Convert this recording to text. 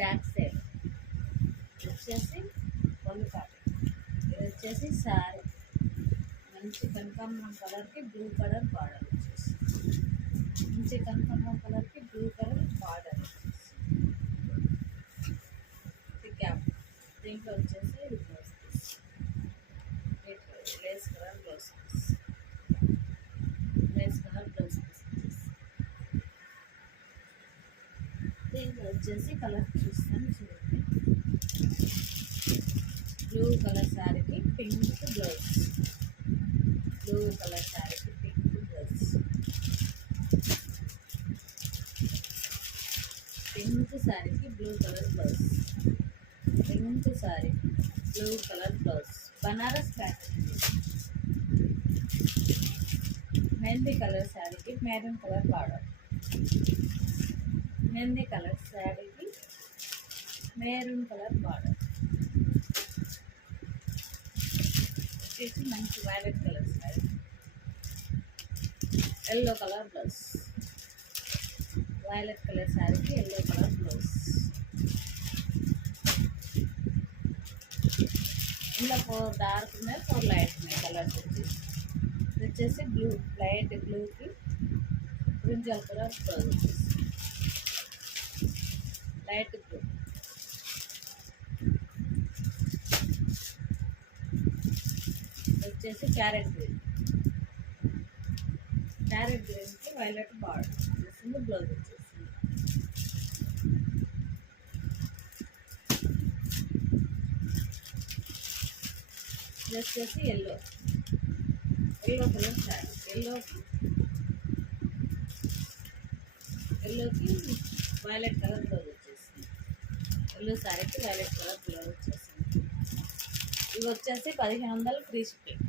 Back side వచ్చేసి పళ్ళు కాట. ఇది వచ్చేసి శారీ మంచి కనకాంబరం కలర్కి బ్లూ కలర్ బార్డర్ వచ్చేసి, మంచి కనకాంబరం కలర్కి బ్లూ కలర్ బార్డర్ వచ్చేసి క్యాప్. దీంట్లో వచ్చేసి ఇది blouse piece, lace colour blouse piece, lace colour blouse piece వచ్చేసి. దీంట్లో వచ్చేసి కలర్ చూస్తాను చూడండి. బ్లూ కలర్ శారీకి పింక్ బ్లౌజ్, బ్లూ కలర్ శారీకి పింక్ బ్లౌజ్, పింక్ శారీకి blue colour blouse, pink sari blue colour blouse, Banaras pattern. Mehndi colour శారీకి maroon colour border, mehndi colour శారీకి మెరూన్ కలర్ బార్డర్ వచ్చేసి మంచి violet colour sari, yellow colour blouse, violet colour శారీకి yellow colour blouse. ఇందులో 4 డార్క్ ఉన్నాయి, 4 లైట్ ఉన్నాయి కలర్స్ వచ్చేసి. ఇది వచ్చేసి బ్లూ, లైట్ బ్లూకి బ్రింజల్ కలర్ బ్లౌజ్ వచ్చేసి, లైట్ బ్లూ. వచ్చేసి క్యారెట్ గ్రీన్, క్యారెట్ గ్రీన్కి వైలెట్ బార్డర్ వచ్చేసింది, బ్లౌజ్ వచ్చేసింది. ఇది వచ్చేసి ఎల్లో, ఎల్లో కలర్ శారీ, ఎల్లోకి వైలెట్ కలర్ బ్లౌజ్ వచ్చేసింది, ఎల్లో శారీకి వైలెట్ కలర్ బ్లౌజ్ వచ్చేసింది. ఇవి వచ్చేసి 1500 ఫ్రీ షిప్పింగ్.